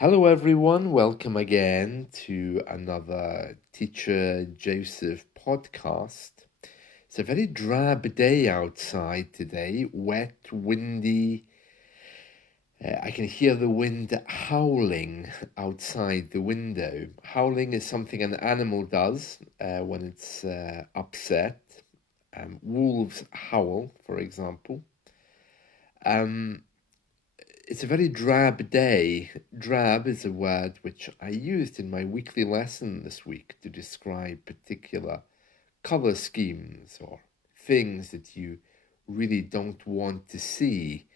Hello, everyone. Welcome again to another Teacher Joseph podcast. It's a very drab day outside today, wet, windy. I can hear the wind howling outside the window. Howling is something an animal does when it's upset. Wolves howl, for example. Um, it's a very drab day. Drab is a word which I used in my weekly lesson this week to describe particular color schemes or things that you really don't want to see.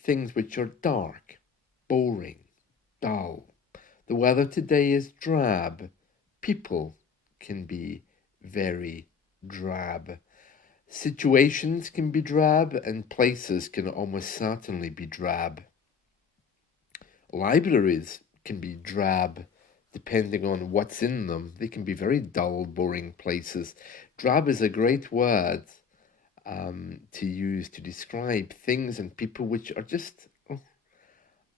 Things which are dark, boring, dull. The weather today is drab. People can be very drab. Situations can be drab, and places can almost certainly be drab. Libraries can be drab depending on what's in them. They can be very dull, boring places. Drab is a great word to use to describe things and people which are just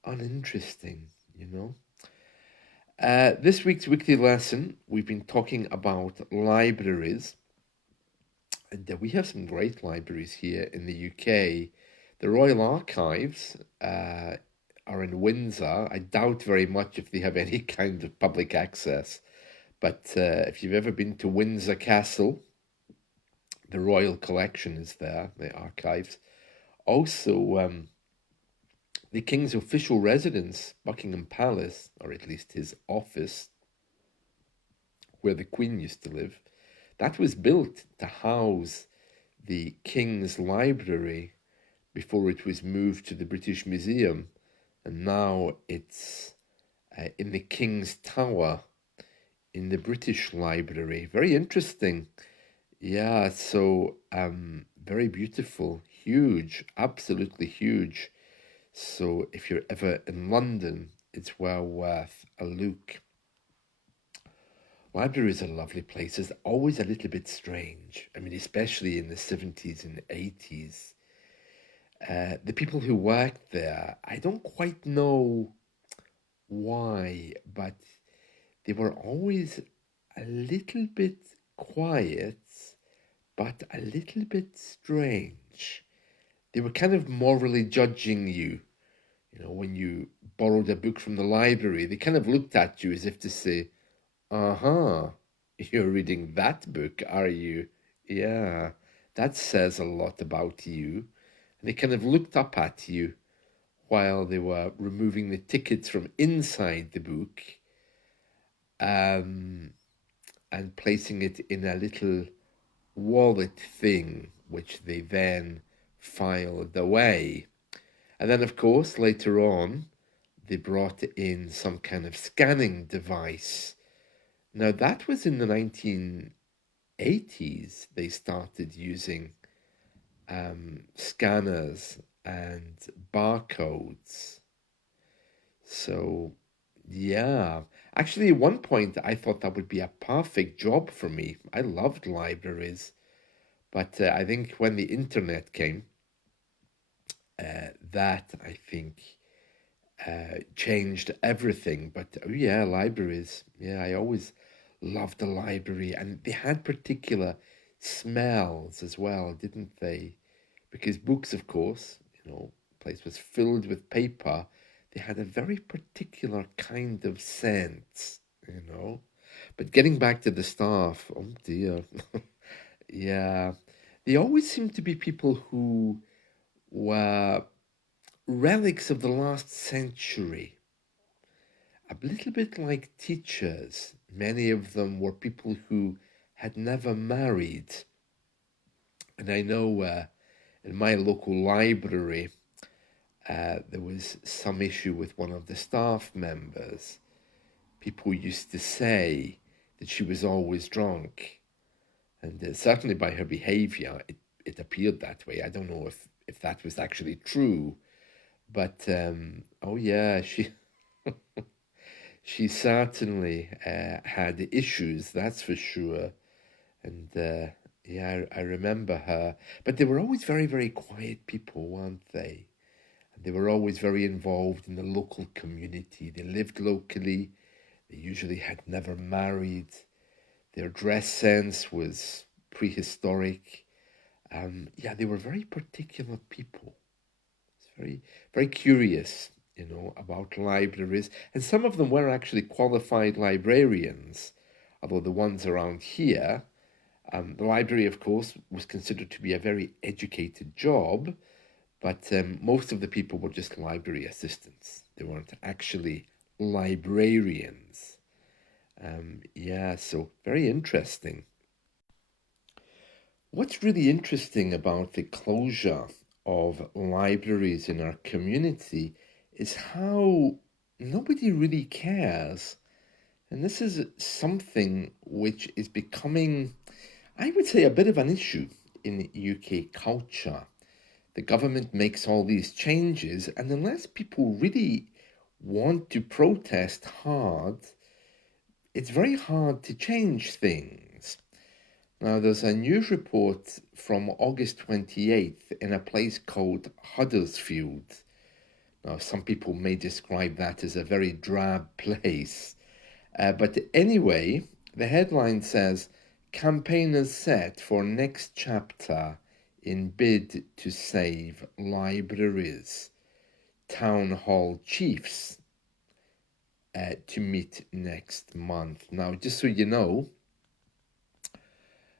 uninteresting, you know. This week's weekly lesson, we've been talking about libraries. And we have some great libraries here in the UK. The Royal Archives are in Windsor. I doubt very much if they have any kind of public access. But if you've ever been to Windsor Castle, the Royal Collection is there, the archives. Also, the King's official residence, Buckingham Palace, or at least his office, where the Queen used to live, that was built to house the King's Library before it was moved to the British Museum. And now it's in the King's Tower in the British Library. Very interesting. Yeah, so very beautiful, huge, absolutely huge. So if you're ever in London, it's well worth a look. Libraries are lovely places, always a little bit strange. I mean, especially in the 70s and 80s. The people who worked there, I don't quite know why, but they were always a little bit quiet, but a little bit strange. They were kind of morally judging you. You know, when you borrowed a book from the library, they kind of looked at you as if to say, uh-huh, you're reading that book, are you? Yeah, that says a lot about you. And they kind of looked up at you while they were removing the tickets from inside the book um, and placing it in a little wallet thing, which they then filed away. And then, of course, later on, they brought in some kind of scanning device. Now, that was in the 1980s, they started using scanners and barcodes. So, yeah. Actually, at one point, I thought that would be a perfect job for me. I loved libraries. But I think when the internet came, that I think changed everything. But oh yeah, libraries. Yeah, I always loved the library, and they had particular smells as well, didn't they? Because books, of course, the place was filled with paper. They had a very particular kind of scent, you know. But getting back to the staff, oh dear, yeah, they always seemed to be people who were relics of the last century, a little bit like teachers. Many of them were people who had never married. And I know in my local library, there was some issue with one of the staff members. People used to say that she was always drunk. And certainly by her behavior, it appeared that way. I don't know if that was actually true. But oh yeah, she certainly had issues, that's for sure. And yeah, I remember her. But they were always very, very quiet people, weren't they? They were always very involved in the local community. They lived locally. They usually had never married. Their dress sense was prehistoric. Yeah, they were very particular people. It's very, very curious, about libraries. And some of them were actually qualified librarians, although the ones around here, the library, of course, was considered to be a very educated job, but most of the people were just library assistants. They weren't actually librarians. Yeah, so very interesting. What's really interesting about the closure of libraries in our community is how nobody really cares. And this is something which is becoming, I would say, a bit of an issue in UK culture. The government makes all these changes, and unless people really want to protest hard, it's very hard to change things. Now, there's a news report from August 28th in a place called Huddersfield. Now, some people may describe that as a very drab place. But anyway, the headline says, campaigners set for next chapter in bid to save libraries. Town hall chiefs to meet next month. Now, just so you know,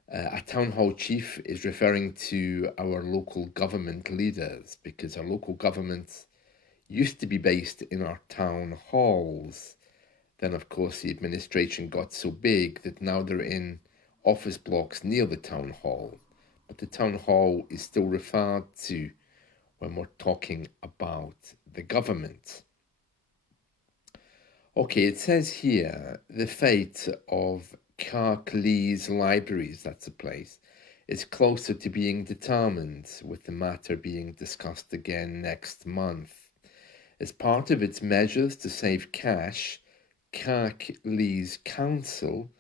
a town hall chief is referring to our local government leaders, because our local governments used to be based in our town halls. Then, of course, the administration got so big that now they're in office blocks near the town hall. But the town hall is still referred to when we're talking about the government. Okay, it says here, the fate of Carcleys Libraries, that's a place, is closer to being determined, with the matter being discussed again next month. As part of its measures to save cash, Carcleys Council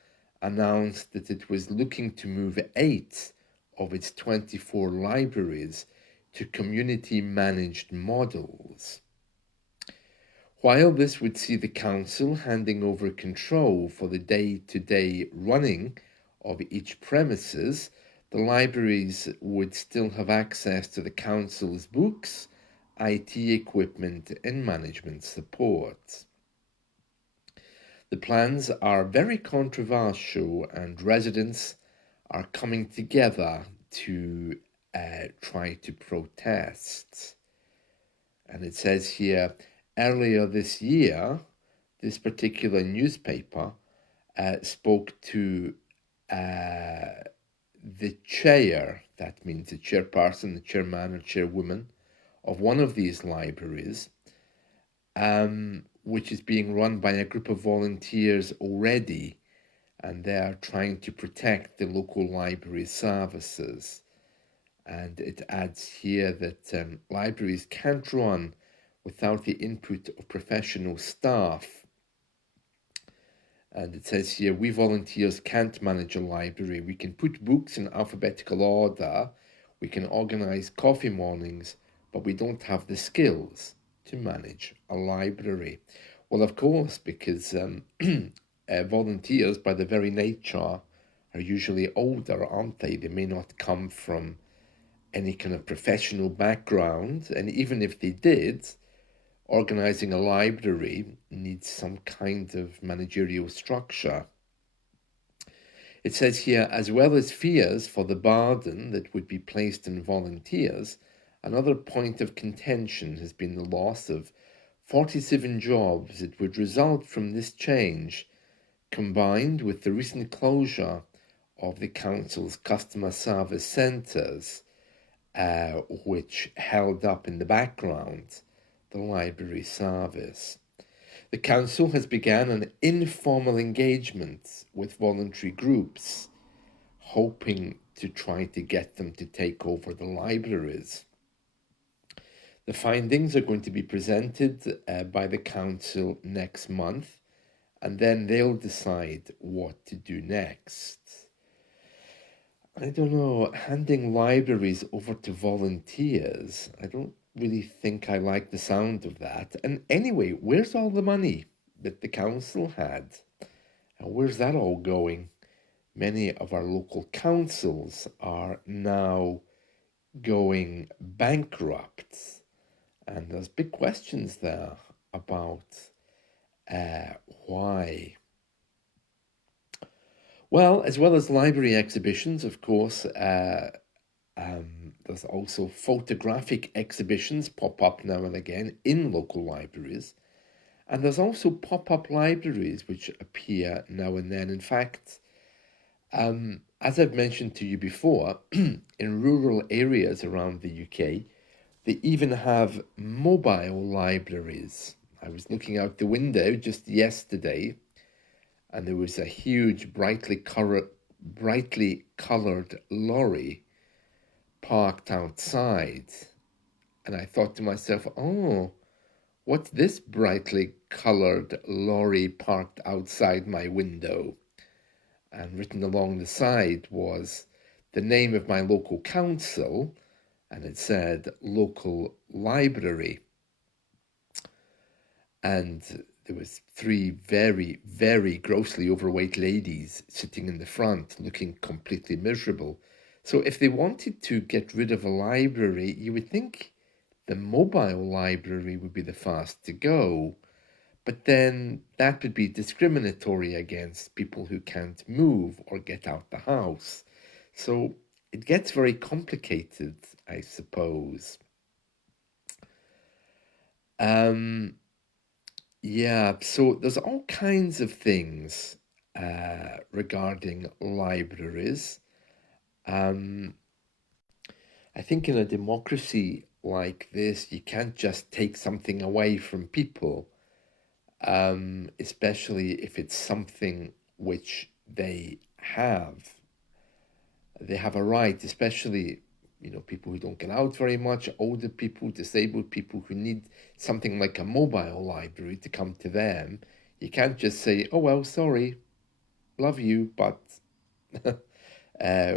announced that it was looking to move 8 of its 24 libraries to community-managed models. While this would see the council handing over control for the day-to-day running of each premises, the libraries would still have access to the council's books, IT equipment, and management support. The plans are very controversial, and residents are coming together to try to protest. And it says here, earlier this year, this particular newspaper spoke to the chair, that means the chairperson, the chairman or chairwoman of one of these libraries, which is being run by a group of volunteers already, and they are trying to protect the local library services. And it adds here that libraries can't run without the input of professional staff. And it says here, we volunteers can't manage a library. We can put books in alphabetical order, we can organise coffee mornings, but we don't have the skills to manage a library. Well, of course, because volunteers, by their very nature, are usually older, aren't they? They may not come from any kind of professional background, and even if they did, organising a library needs some kind of managerial structure. It says here, as well as fears for the burden that would be placed on volunteers, another point of contention has been the loss of 47 jobs that would result from this change, combined with the recent closure of the council's customer service centres, which held up in the background the library service. The council has begun an informal engagement with voluntary groups, hoping to try to get them to take over the libraries. The findings are going to be presented by the council next month, and then they'll decide what to do next. I don't know, handing libraries over to volunteers, I don't really think I like the sound of that. And anyway, where's all the money that the council had? And where's that all going? Many of our local councils are now going bankrupt. And there's big questions there about why. Well, as well as library exhibitions, of course, there's also photographic exhibitions pop up now and again in local libraries. And there's also pop-up libraries which appear now and then. In fact, as I've mentioned to you before, in rural areas around the UK, they even have mobile libraries. I was looking out the window just yesterday, and there was a huge, brightly coloured lorry parked outside. And I thought to myself, oh, what's this brightly coloured lorry parked outside my window? And written along the side was the name of my local council, and it said local library. And there was three very, very grossly overweight ladies sitting in the front looking completely miserable. So if they wanted to get rid of a library, you would think the mobile library would be the fast to go. But then that would be discriminatory against people who can't move or get out the house. So it gets very complicated, I suppose. Yeah, so there's all kinds of things regarding libraries. I think in a democracy like this, you can't just take something away from people, especially if it's something which they have. They have a right, especially people who don't get out very much, older people, disabled people who need something like a mobile library to come to them. You can't just say, "Oh well, sorry, love you, but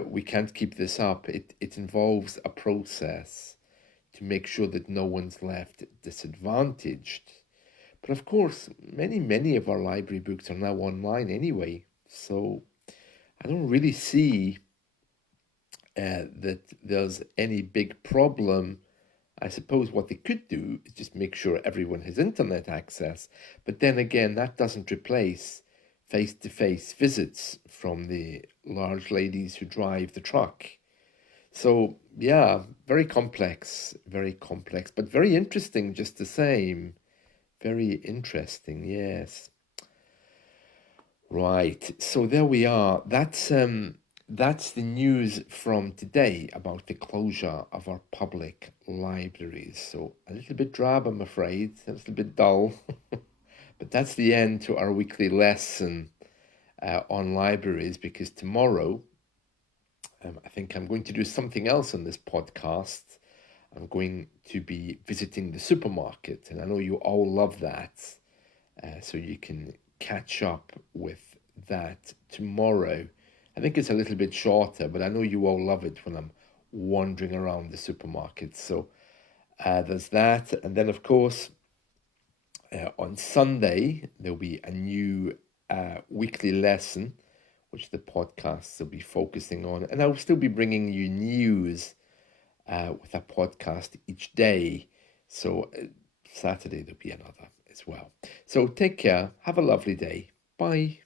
we can't keep this up." It involves a process to make sure that no one's left disadvantaged. But of course, many of our library books are now online anyway, so I don't really see that there's any big problem. I suppose what they could do is just make sure everyone has internet access. But then again, that doesn't replace face-to-face visits from the large ladies who drive the truck. So, yeah, very complex, but very interesting just the same. Very interesting, yes. Right. So there we are. That's the news from today about the closure of our public libraries. So a little bit drab, I'm afraid. A little bit dull. But that's the end to our weekly lesson on libraries, because tomorrow I think I'm going to do something else on this podcast. I'm going to be visiting the supermarket, and I know you all love that. So you can catch up with that tomorrow. I think it's a little bit shorter, but I know you all love it when I'm wandering around the supermarket. So there's that. And then, of course, on Sunday, there'll be a new weekly lesson, which the podcasts will be focusing on. And I'll still be bringing you news with a podcast each day. So Saturday, there'll be another as well. So take care. Have a lovely day. Bye.